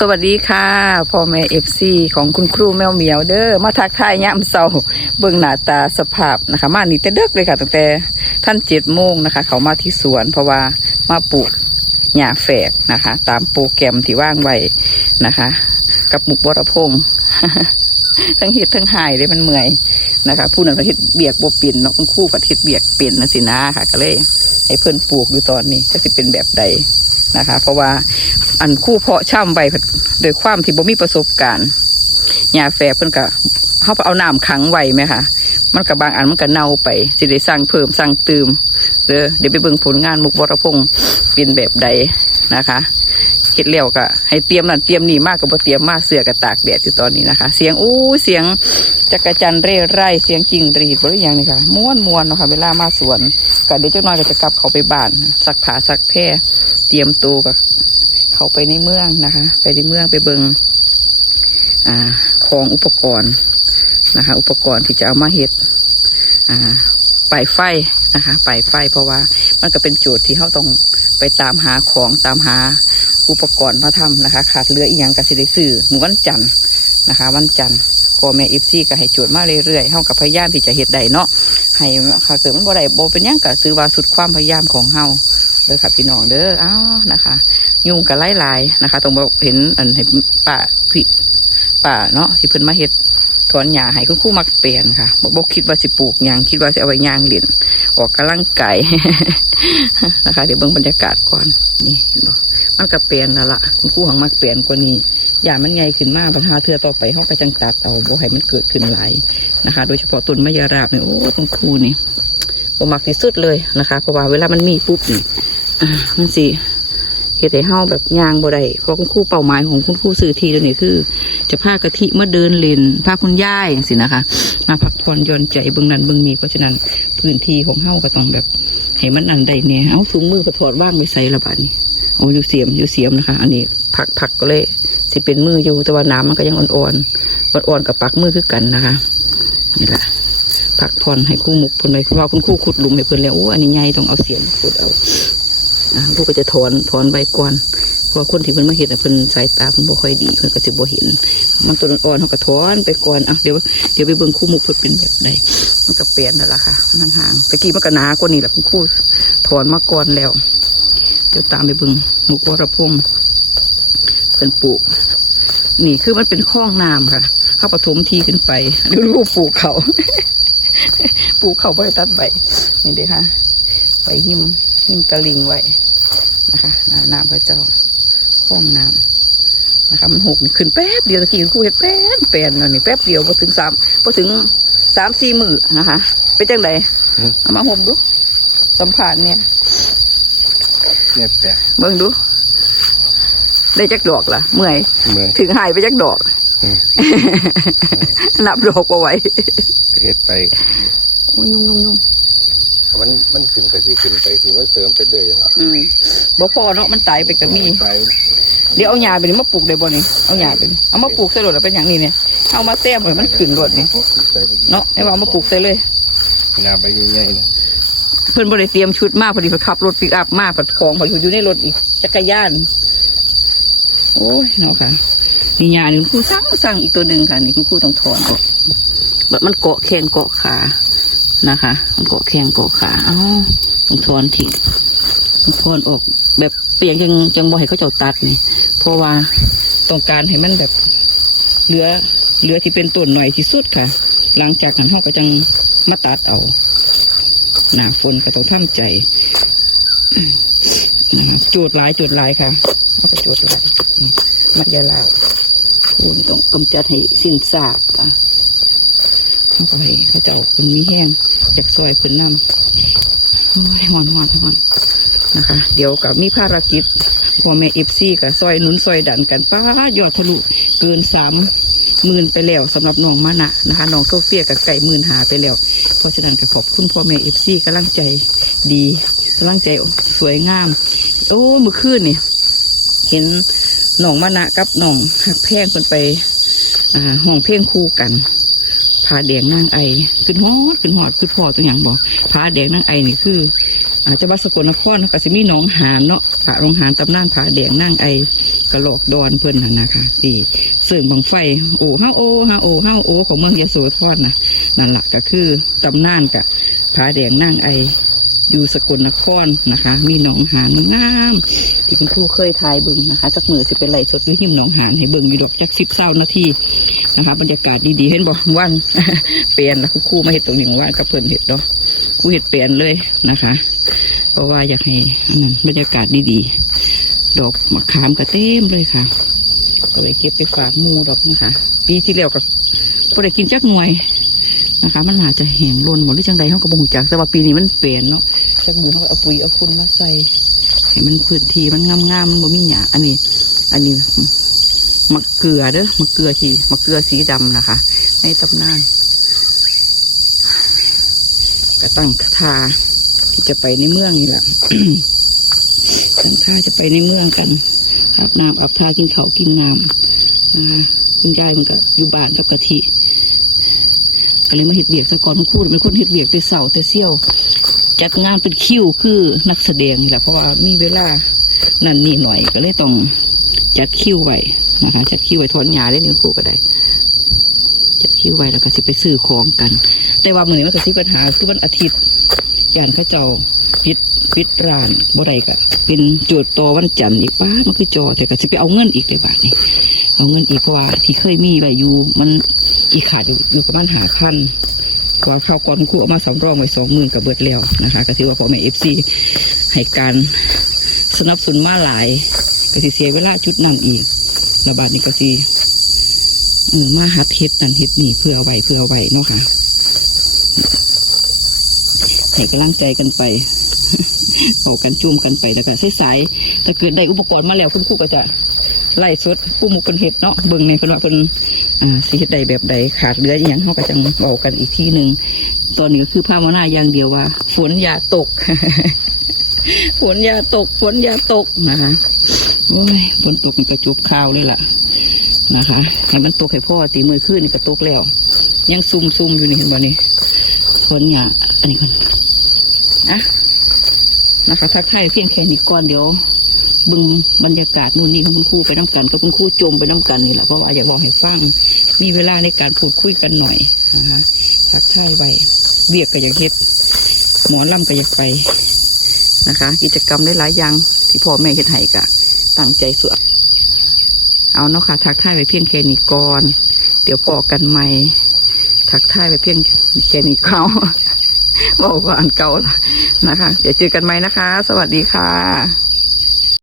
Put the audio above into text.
สวัสดีค่ะพ่อแม่เอฟซีของคุณครูแมวเหมียวเด้อมาทักทายยามเศร้าเบิ่งหน้าตาสภาพนะคะ มานี่แต่เด็กเลยค่ะตั้งแต่ท่านเจ็ดโมงนะคะ เขามาที่สวน เพราะว่ามาปลูกหญ้าแฝกนะคะ ตามโปรแกรมที่ว่างไว้นะคะ กับหมุกบรพงษ์ทั้งเฮ็ดทั้งหายเลยมันเมื่อยนะคะ ผู้นั้นก็เฮ็ดเบียกบ่เป็นเนาะคุณครูก็เฮ็ดเบียกเป็นนะสินะค่ะก็เลยให้เพื่อนปลูกอยู่ตอนนี้จะสิเป็นแบบใดนะคะ เพราะว่าอันคู่เพาะช่ำไปโดยความที่บ่มีประสบการณ์ หญ้าแฝกเพิ่นก็เฮาเอาน้ำขังไว้ไหมคะมันก็บบางอันมันก็เน่าไป สิได้สร้างเพิ่มสร้างเติมเด้อเดี๋ยวไปเบิ่งผลงานมุกบรพงษ์เป็นแบบใดนะคะคิดแล้วก็ให้เตรียมนั่นเตรียมนี่มากกับเตรียมมากเสือกับตากแดดอยู่ตอนนี้นะคะ เสียงอู้เสียงจักรจันเร่ไร่เสียงจิงรีดบริย่างนี่ค่ะม้วนมวนเนาะค่ะเวลามาสวนก็เดี๋ยวเจ้าน้อยก็จะกลับเขาไปบ้านซักผาซักแพ่เตรียมตัวกับเขาไปในเมืองนะคะ ไปในเมืองไปเบิงอ่าของอุปกรณ์นะคะ อุปกรณ์ที่จะเอามาเฮ็ดอ่าปลายไฟนะคะปลายไฟเพราะว่ามันก็เป็นโจทย์ที่เขาต้องไปตามหาของตามหาอุปกรณ์มาทำนะคะ ขาดเหลืออีกอย่างก็สิได้ซื้อหมู่วันจันทร์นะคะ วันจันทร์พ่อแม่เอฟซีก็ให้โจทย์มาเรื่อยๆเฮากับพยายามที่จะเฮ็ดได้เนาะให้ค่ะเกิดมันบ่ได้บ่เป็นยังก็ซื้อว่าสุดความพยายามของเฮาเด้อค่ะพี่น้องเด้ออ้าวนะคะ ยุงกับไล่ๆนะคะต้องบอกเห็นอันให้ป้าพี่ ป้าเนาะที่เพิ่นมาเฮ็ดถอนหญ้าให้คุณครูมักเปลี่ยนค่ะบ่บ่คิดว่าสิปลูกหยังคิดว่าสิเอาไว้ย่างเล่นออกกำลังกายนะคะเดี๋ยวเบิ่งบรรยากาศก่อนนี่เห็นบ่มันก็เปลี่ยนแล้วล่ะคุณครูของมักเปลี่ยนกว่านี้หญ้ามันใหญ่ขึ้นมากปัญหาเทือต่อไปเฮาก็จังตัดเอาบ่ให้มันเกิดขึ้นหลายนะคะ โดยเฉพาะต้นมะยาราบนี่โอ้คุณครูนี่บ่มักที่สุดเลยนะคะ เพราะว่าเวลามันมีปุ๊บนี่มันสิ ฮ็ดให้เฮาแบบย่างบ่ได้เพราะคุณครูเป้าหมายของคุณครูสื่อทีเดี๋ยวนี้คือ จะพากะทิเมาเดินเล่นพาคุณย่ายสินะคะ มาพักผ่อนย่อนใจเบื้องนั้นเบื้องนี้เพราะฉะนั้นพื้นที่ของเฮาก็ต้องแบบให้มันอันใดเนี่ยเอาถุงมือก็ถอดว่างไว้ใส่ละบาดนี้โอ้อยู่เสียมอยู่เสียมนะคะ อันนี้ผักผักก็เลยสิเป็นมืออยู่แต่ว่าน้ำมันก็ยังอ่อนๆอ่อนๆกับปักมือคือกันนะคะนี่แหละพักผ่อนให้คู่มุกเพิ่นไปเพราะว่าคุณครู่ขุดหลุมให้เพิ่นแล้วโอ้อันนี้ใหญ่ต้องเอาเสียมขุดเอา ผู้กก็จะถอนถอนใบก่อนเพราะคนที่เพิ่นมาเห็นอะเพิ่นสายตาเพิ่นบ่ค่อยดีเพิ่นก็สิบ่เห็น มันตัวอ่อนๆเขาก็ถอนไปก่อนอะเดี๋ยวเดี๋ยวไปเบิ่งคู่มุกเพิ่นเป็นแบบใดมันก็เปลี่ยนแล้วล่ะค่ะทั้งห่างๆตะกี้มันก็หนากว่านี้แหละคุณครูถอนมาก่อนแล้ว เดี๋ยวตามไปเบิ่งมุกวรพงษ์เพิ่นปลูก นี่คือมันเป็นคลองน้ำค่ะ เขาปฐมทีขึ้นไปเดี๋ยวรูปปลูกเขาปลูกเขาบริตัดใบนี่เด้อค่ะไปหิมหิมตะลิงไว้นะคะน้ำน้ำพระเจ้าคล้องน้ำนะคะ มันหกนี่ขึ้นแป๊บเดียวตะกี้ครูเห็ดแป๊บแปนแล้วนี่แป๊บเดียวพอถึงสามพอถึงสามสี่มือนะคะเป็นจังไดอืมเอามาห่มดูสัมผัสเนี่ยเนี่ยแปลกเบิ่งดู ได้จักดอกล่ะเมื่อยเมื่อย ถึงหายไปจักดอก อืม นับดอกเอาไว้เฮ็ดไป โอ้ยยุ่งยุ่งยุ่งมันมันขึ้นก็สิขึ้นไปสิว่าเสริมไปเรื่อยอย่างนั้นอืมบ่พอเนาะมันตายไปก็มี ไปเดี๋ยวเอาหญ้าไปนี่มาปลูกได้บ่นี่เอาหญ้าไปนี่เอามาปลูกใส่รถแล้วเป็นอย่างนี้เนี่ยเอามาแต้มเลยมันขึ้นรถนี่ไปไปเนาะไอ้ว่าเอามาปลูกใส่เลยงาไปใหญ่ๆนะเพื่อนบริเตรียมชุดมากพอดีไปขับรถปิกอัพมาผัดของพออยู่ในรถอีกจักรยานโอ้ยเนาะค่ะนี่ยานี่คุณครูสั่งสั่งอีกตัวหนึ่งค่ะ นี่คุณครูต้องถอนออกแบบมันเกาะแขนเกาะขานะคะ มันเกาะแขนเกาะขาอ๋อต้องถอนทิ้งต้องถอนออก แบบเปลี่ยนจังจังบ่ให้เขาเจ้าตัดนี่ เพราะว่าต้องการให้มันแบบเหลือเหลือที่เป็นต้นหน่อยที่สุดค่ะ หลังจากนั้นเขาก็จังมาตัดเอาหนาฝนก็ต้องทำใจอ่าโจดหลายโจดหลายค่ะเอาไปโจดหลายมันยาลาคุณต้องกำจัดให้สิ้นซากค่ะเขาก็ให้เขาเจ้าคนมีแห้งอยากซอยคนน้ำโอ้ยหอนหอนหอนนะคะ เดี๋ยวกับมีภารกิจพ่อแม่เอฟซีกับซอยนุนซอยดันกันป้ายอดทะลุเกินสามหมื่นไปแล้วสำหรับน้องมานะนะคะน้องโซเฟียกับไก่หมื่นหาไปแล้ว เพราะฉะนั้นก็ขอบคุณพ่อแม่เอฟซีกำลังใจดีกำลังใจสวยงาม โอ้เมื่อคืนนี่เห็นน้องมานะกับหนองหักแพงคนไปอ่าห้องเพลงคู่กันผาแดงนางไอขึ้นฮอดขึ้นฮอดขึ้นพอตัวอย่างบอกผาแดงนางไอนี่คืออาจจะวัดสกลนครก็สิมีหนองหานเนาะผาโรงหานตำนานผาแดงนั่งไอกระโหลกดอนเพิ่นน่ะนะคะตีเสื่องบังไฟโอ้ห้าโอห้าโอห้าโอของเมืองยโสธรนะนั่นแหละก็คือตำนานกับผาแดงนั่งไอ อยู่สกลนครนะคะ มีหนองหานงามที่คุณครูเคยถ่ายเบิ่งนะคะจักมือสิเป็นไหลสดอยู่หิมหนองหานให้เบิ่งอยู่ดอกจักสิบเศร้านาทีนะคะ บรรยากาศดีๆเห็นบ่วันเปลี่ยนแล้วคุณครูมาเห็ดตรงนี้ว่านกับเพิ่นเห็ดเนาะครูเห็ดเปลี่ยนเลยนะคะ เพราะว่าอยากให้อันบรรยากาศดีๆดอกมะขามก็เต็มเลยค่ะ ก็ไปเก็บไปฝากมูดอกนะคะ ปีที่แล้วก็พอได้กินจักหน่วยนะคะ มันน่าจจะแห้งล้นหมดหรือจังใดเขาก็บ่ฮู้จักแต่ว่าปีนี้มันเปลี่ยนเนาะจักมือเขาเอาปุ๋ยเอาคุณมาใส่ให้มันพื้นที่มันงามๆมันบ่มีหยาอันนี้ อันนี้มะเกลือเด้อมะเกลือที่มะเกลือสีดำนะคะ ในตำนานก็ตั้งทาที่จะไปในเมืองนี่แหละ สังท่าจะไปในเมืองกันอาบน้ำอาบท่ากินเขากินน้ำนะคะคุณยายมันก็อยู่บ้านกับกะทิ ก็เลยมาเห็ดเบียกสะก่อนคุณครูเป็นคนเห็ดเบียกแต่เสาแต่เซี่ยว จัดงานเป็นคิวคือนักแสดงนี่แหละเพราะว่ามีเวลานั่นนี่หน่อยก็เลยต้องจัดคิวไว้นะคะจัดคิวไว้ทอนหยาได้นิ้วครูก็ได้จัดคิวไว้แล้วก็สิไปซื้อของกัน แต่ว่ามือนี้มันก็สิปัญหาคือวันอาทิตย์ยานข้าเจ้าปิดปิดร้านบ่ได้ก็เป็นจทย์ต่อวันจันทร์อีกป้ามันคือจอแต่ก็สิไปเอาเงินอีกเลยบาทนี้เอาเงินอีกเพราะว่าที่เคยมีไว้อยู่มันอีขาดอยู่อยู่ประมาณหาพันว่าข้าวก่อนครูเอามาสองรองไว้สองหมื่นกับเบิดแล้วนะคะก็ถือว่าพ่อแม่เอฟซีให้การสนับสนุนมาหลายก็สิเสียเวลาจุดนั้นอีกระบาดนี้ก็สิเออมาหัดเฮ็ดนั่นเฮ็ดนี่เพื่อเอาไว้เพื่อเอาไว้เนาะค่ะให้กำลังใจกันไป ออกกันจุ่มกันไปแล้วก็สายๆถ้าเกิดได้อุปกรณ์มาแล้วคุณครูก็จะไล่สดผู้มุกเป็นเห็ดเนาะเบิ่งในเพิ่นว่าเพิ่นอ่าสิเฮ็ดใดแบบใดขาดเหลืออหยังเฮาก็จังเบากันอีกทีหนึ่งตอนนี้ก็คือภาวนาอย่างเดียวว่า ฝนอย่าตก ฝนอย่าตก ฝนอย่าตกนะคะโอ้ยฝนตกมันกระจุบข้าวเลยล่ะนะคะให้มันตกให้พ่อตีมือขึ้นนี่ก็ตกแล้ว ยังซุ่มซุ่มอยู่นี่เห็นบ่นี่ฝนอย่าอันนี้ก่อนอะนะคะทักทายเพียงแค่นี้ก่อนเดี๋ยวบึงบรรยากาศนู่นนี่ของคุณครูไปน้ำกันก็คุณครูจมไปน้ำกันนี่แหละเพราะว่าอยากบอกให้ฟังมีเวลาในการพูดคุยกันหน่อยนะคะทักทายไว้เบียกก็อยากเฮ็ดหมอลำก็อยากไปนะคะ กิจกรรมได้หลายอย่างที่พ่อแม่เฮ็ดให้กะตั้งใจสวดเอาเนาะค่ะทักทายไปเพียงแค่นี้ก่อน เดี๋ยวพอกันใหม่ทักทายไปเพียงแค่นี้เขา บอกว่าอันเก่าละนะคะ เดี๋ยวเจอกันใหม่นะคะ สวัสดีค่ะ